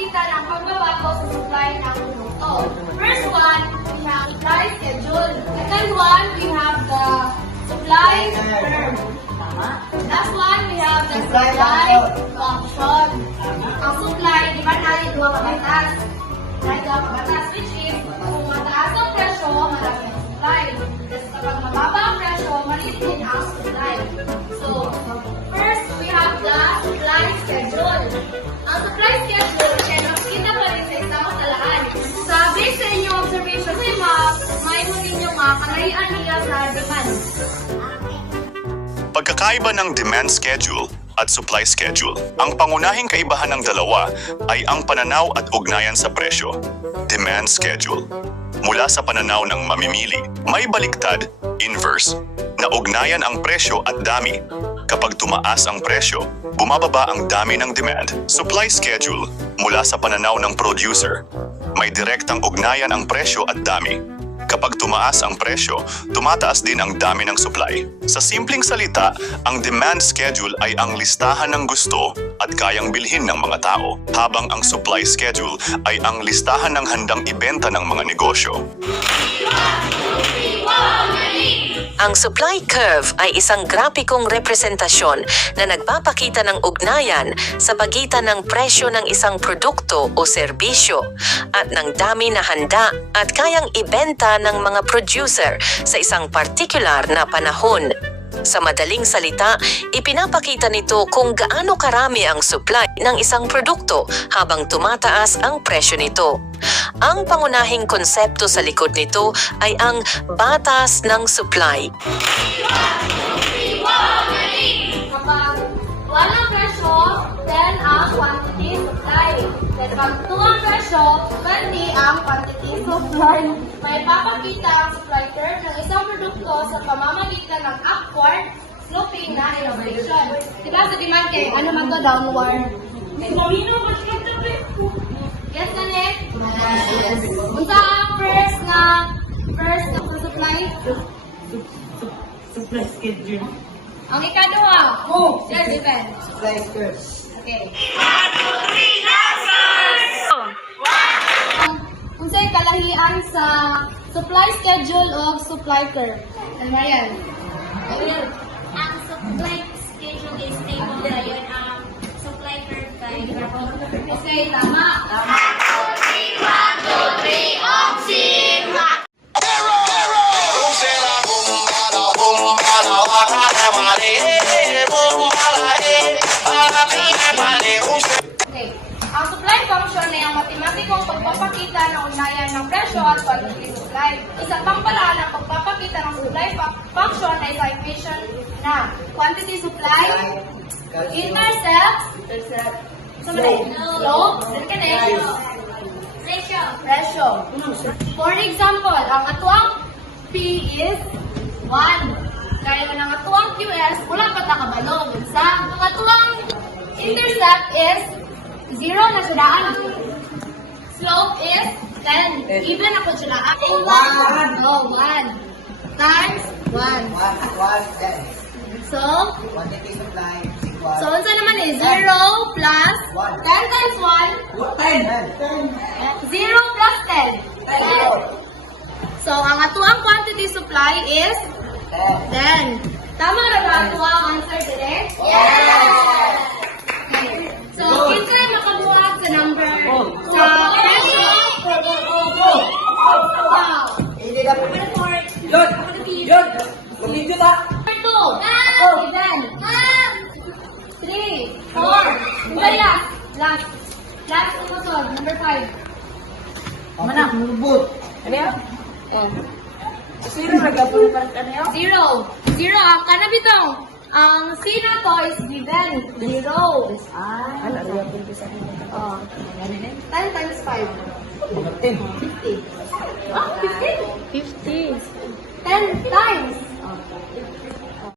magpapakita ng pagbabago sa supply ng produkto. First one, we have supply schedule. Second one, we have the supply curve. Last one, we have the supply function. Ang supply, di ba yung dua kabatas? Yung dua kabatas, which is, kung mataas ang presyo, malaki ang supply. Tapos kapag mababa ang presyo, maliit din ang supply. So, first, we have the supply schedule. Ang supply schedule, kalaian niya sa demand. Pagkakaiba ng demand schedule at supply schedule. Ang pangunahing kaibahan ng dalawa ay ang pananaw at ugnayan sa presyo. Demand schedule. Mula sa pananaw ng mamimili, may baliktad, inverse, na ugnayan ang presyo at dami. Kapag tumaas ang presyo, bumababa ang dami ng demand. Supply schedule. Mula sa pananaw ng producer, may direktang ugnayan ang presyo at dami. Kapag tumaas ang presyo, tumataas din ang dami ng supply. Sa simpleng salita, ang demand schedule ay ang listahan ng gusto at kayang bilhin ng mga tao, habang ang supply schedule ay ang listahan ng handang ibenta ng mga negosyo. Ang supply curve ay isang grapikong representasyon na nagpapakita ng ugnayan sa pagitan ng presyo ng isang produkto o serbisyo at ng dami na handa at kayang ibenta ng mga producer sa isang partikular na panahon. Sa madaling salita, ipinapakita nito kung gaano karami ang supply ng isang produkto habang tumataas ang presyo nito. Ang pangunahing konsepto sa likod nito ay ang batas ng supply. Walang presyo, then ang quantity supply. Then pag tuwang presyo, kandi ang quantity supply. May papakita ang supply curve ng isang produkto sa pamamagitan ng upward sloping na elevation. Diba sa demand kay ano man to downward? Yes, Nanik? Yes. Unsa ang first na first na supply? Supply schedule. Ang ikaduha. Oh. Yes, depend. Supply curve. Okay. Unsay kalahian sa supply schedule of supply curve? Ano ba yan? ang supply schedule is stable ngayon ang supply curve kay Okay, tama. Okay. Pagpapakita ng ugnayan ng presyo at quantity supply. Isa pang paraan ng pagpapakita ng supply function ay sa equation na quantity supply intercepts sa slope then connect ratio. ratio. For example, ang atuang P is 1. Kaya ang atuang QS, wala pa nakabalong. Sa ang atuang intercept is 0 na siya daan. Slope is 10. Even ako siya daan. One. Oh, 1. Times 1. One, one, ten. So, Quantity supply equal. so unsa naman is 0 plus One. 10 times 1 ten. Ten. 0 plus 10. Ten. So, ang atuang quantity supply is Ten. 10. Tama na ba ang atuang answer today? Yes! So, kinsa makabuhat sa number sa presyo? Hindi na po. Yun! Yun! Kulit yun ah! Number 2. Oh, then. 3, 4. Number last. Last. Last. Number 5. Mana? Mubot. Ano yan? Sino nag-approve ka niya? Zero. Zero. Ang kanabitong. Ang na to is given. Zero. Ah, ano pinto sa Oh. 10 times 5. Ten. 50. Ah, 50? 50. 10 times.